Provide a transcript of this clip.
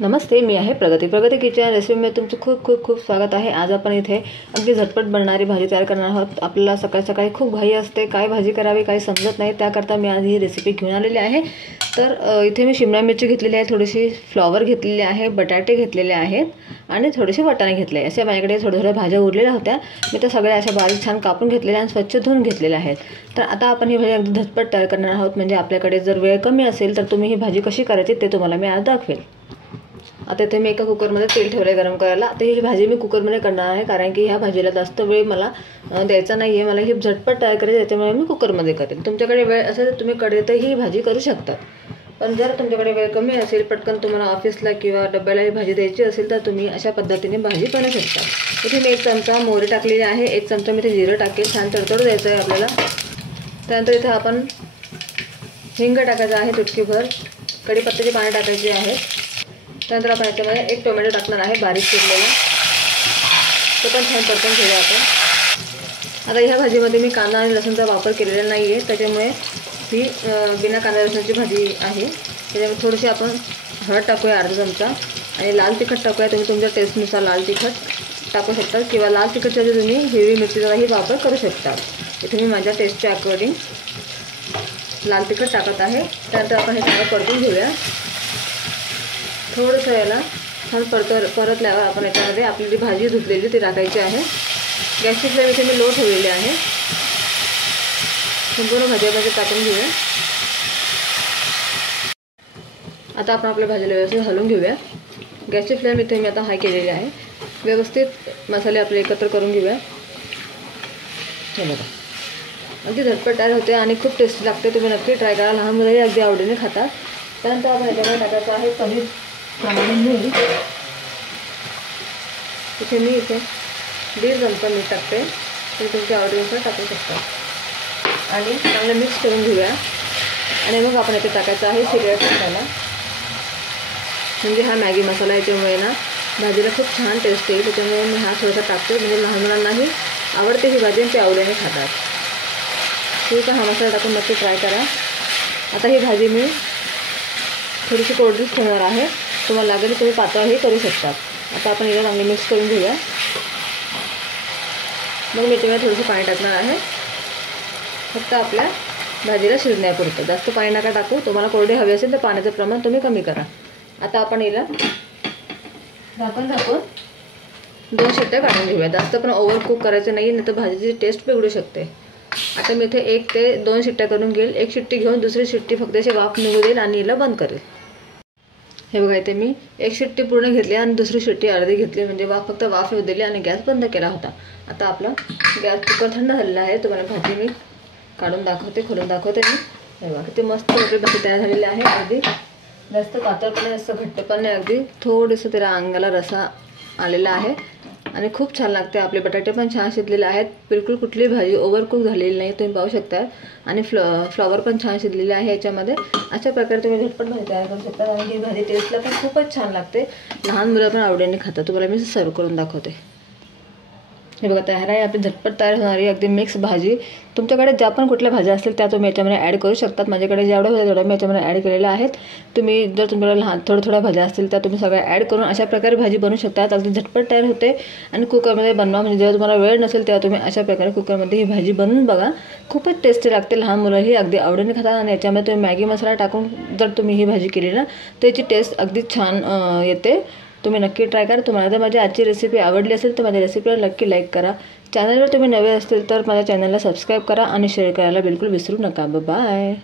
नमस्ते, मी आहे प्रगती किचन रेसिपीमध्ये तुमचं खूप खूप खूप स्वागत आहे। आज आपण इथे अगदी झटपट बनणारी भाजी तयार करणार आहोत। आपल्याला सकाळी खूप घाई असते, काय भाजी करावी काही समजत नाही, त्याकरता मी आज ही रेसिपी घेऊन आलेली आहे। तर इथे मी शिमला मिरची घेतलेली आहे, थोडीशी फ्लॉवर घेतलेली आहे, बटाटे घेतलेले आहेत आणि थोडेसे वाटाणे घेतले आहे। अशा माझ्याकडे थोड्या भाज्या उरलेल्या होत्या, मी त्या सगळ्या अशा बारीक छान कापून घेतलेल्या आणि स्वच्छ धुवून घेतलेल्या आहेत। तर आता आपण ही भाजी अगदी झटपट तयार करणार आहोत। म्हणजे आपल्याकडे जर वेळ कमी असेल तर तुम्ही ही भाजी कशी करायची ते तुम्हाला मी आज दाखवेल। आता इथे मी एका कुकरमध्ये तेल ठेवले गरम करायला। आता ही भाजी मी कुकरमध्ये करणार आहे, कारण की ह्या भाजीला जास्त वेळ मला द्यायचा नाही आहे, मला ही झटपट तयार करायची आहे, त्यामुळे मी कुकरमध्ये करेन। तुमच्याकडे वेळ असेल तर तुम्ही कढईतही ही भाजी करू शकता, पण जर तुमच्याकडे वेळ कमी असेल, पटकन तुम्हाला ऑफिसला किंवा डब्याला ही भाजी द्यायची असेल तर तुम्ही अशा पद्धतीने भाजी बनवू शकता। इथे मी 1 चमचा मोहरी टाकलेली आहे, 1 चमचा मी इथे जिरं टाकेल, छान तडतडू द्यायचं आहे आपल्याला। त्यानंतर इथे आपण हिंग टाकायचं आहे, चुटकीभर कढीपत्त्याची पाने टाकायची आहेत। त्यानंतर आपण याच्यामध्ये 1 टोमॅटो टाकणार आहे बारीक चिरलेला, तो पण छान परतून घेऊया आपण। आता ह्या भाजीमध्ये मी कांदा आणि लसूणचा वापर केलेला नाही आहे, त्याच्यामुळे ही बिना कांदा लसूणची भाजी आहे। त्याच्यामुळे थोडीशी आपण हळद टाकूया, अर्धा चमचा, आणि लाल तिखट टाकूया। तुम्ही तुमच्या टेस्टनुसार लाल तिखट टाकू शकता किंवा लाल तिखटच्या तुम्ही हिरवी मिरचीचाही वापर करू शकता। इथे मी माझ्या टेस्टच्या अकॉर्डिंग लाल तिखट टाकत आहे। त्यानंतर आपण हे सगळं परतून घेऊया। थोडंसं याला छान परतल्यावर आपण याच्यामध्ये आपली जी भाजी धुतलेली ती टाकायची आहे। गॅसची फ्लेम इथे मी लो ठेवलेली आहे। संपूर्ण भाजीमध्ये टाकून घेऊया। आता आपण आपल्या भाजीला व्यवस्थित हलवून घेऊया। गॅसची फ्लेम इथे मी आता हाय केलेली आहे। व्यवस्थित मसाले आपले एकत्र करून घेऊया। हे बघा, अगदी झटपट तयार होते आणि खूप टेस्टी लागते, तुम्ही नक्की ट्राय करा, लहान मुलंही अगदी आवडीने खातात। त्यानंतर आपण याच्यामध्ये टाकायचं आहे कमी प्रमाणात मीठ। इथे मी 1.5 चमचा मीठ टाकते, तुम्ही तुमच्या आवडीनुसार टाकू शकता, आणि चांगलं मिक्स करून घेऊया। आणि मग आपण याच्यात टाकायचं आहे सिक्रेट मसाला, म्हणजे हा मॅगी मसाला। याच्यामुळे ना भाजीला खूप छान टेस्ट येईल, त्याच्यामुळे मी हा थोडासा टाकते, म्हणजे लहान मुलांनाही आवडते ही भाजी, ते आवडीने खातात। ठीक आहे, हा मसाला टाकून नक्की ट्राय करा। आता ही भाजी मी थोडीशी कोरडीच ठेवणार आहे, तुम्हाला लागेल तुम्ही पातळही करू शकता। आता आपण याला चांगले मिक्स करून घेऊया। मग मी याच्यामध्ये थोडंसं पाणी टाकणार आहे, फक्त आपल्या भाजीला शिजण्यापुरतं, जास्त पाणी नका टाकू। तुम्हाला कोरडी हवी असेल तर पाण्याचं प्रमाण तुम्ही कमी करा। आता आपण याला झाकून 2 शिट्ट्या काढून घेऊया। जास्त पण ओव्हर कुक करायचं नाही, नाही तर भाजीची टेस्ट बिघडू शकते। आता मी इथे 1 ते 2 शिट्ट्या करून घेईल। 1 शिट्टी घेऊन दुसरी शिट्टी फक्त अशी वाफ निघू देईल आणि हिला बंद करेल। हे बघा, इथे मी 1 शिट्टी पूर्ण घेतली आणि दुसरी शिट्टी अर्धी घेतली, म्हणजे फक्त वाफ येऊ दिली आणि गॅस बंद केला होता। आता आपला गॅस कुकर थंड झालेला आहे। तुम्हाला भाजी मी काढून दाखवते, खोलून दाखवते मी। हे बघा, किती मस्त आपली भाजी तयार झालेली आहे। अगदी जास्त पातळ पण नाही, जास्त घट्ट पण नाही, अगदी थोडंसं त्याला अंगाला रसा आलेला आहे आणि खूप छान लागते। आपले बटाटे पण छान शिजलेले आहेत, बिलकुल कुठली भाजी ओव्हर कुक झालेली नाही, तुम्ही पाहू शकता। आणि फ्लॉवर पण छान शिजलेले आहे याच्यामध्ये। अशा प्रकारे तुम्ही झटपट भाजी तयार करू शकता, आणि ही भाजी टेस्टला पण खूपच छान लागते, लहान मुलं पण आवडीने खातात। तुम्हाला मी सर्व करून दाखवते। हे बघा, तयार आहे आपली झटपट तयार होणारी अगदी मिक्स भाजी। तुमच्याकडे ज्या पण कुठल्या भाज्या असतील त्या तुम्ही याच्यामध्ये ॲड करू शकतात। माझ्याकडे जेवढ्या होत्या तेवढ्या मी याच्यामध्ये ॲड केलेल्या आहेत। तुम्ही जर तुमच्याकडे लहान थोड्या भाज्या असतील त्या तुम्ही सगळ्या ॲड करून अशा प्रकारे भाजी बनवू शकतात। अगदी झटपट तयार होते, आणि कुकरमध्ये बनवा, म्हणजे जेव्हा तुम्हाला वेळ नसेल तेव्हा तुम्ही अशा प्रकारे कुकरमध्ये ही भाजी बनवून बघा, खूपच टेस्टी लागते, लहान मुलंही अगदी आवडीने खातात। आणि याच्यामध्ये तुम्ही मॅगी मसाला टाकून जर तुम्ही ही भाजी केली ना, त्याची टेस्ट अगदी छान येते। तुम्ही नक्की ट्राय करा। तुम्हाला जर माझी आजची रेसिपी आवडली असेल तर माझ्या रेसिपीला नक्की लाईक करा। चॅनलवर तुम्ही नवे असतील तर माझ्या चॅनलला सबस्क्राईब करा आणि शेअर करायला बिलकुल विसरू नका। बाय।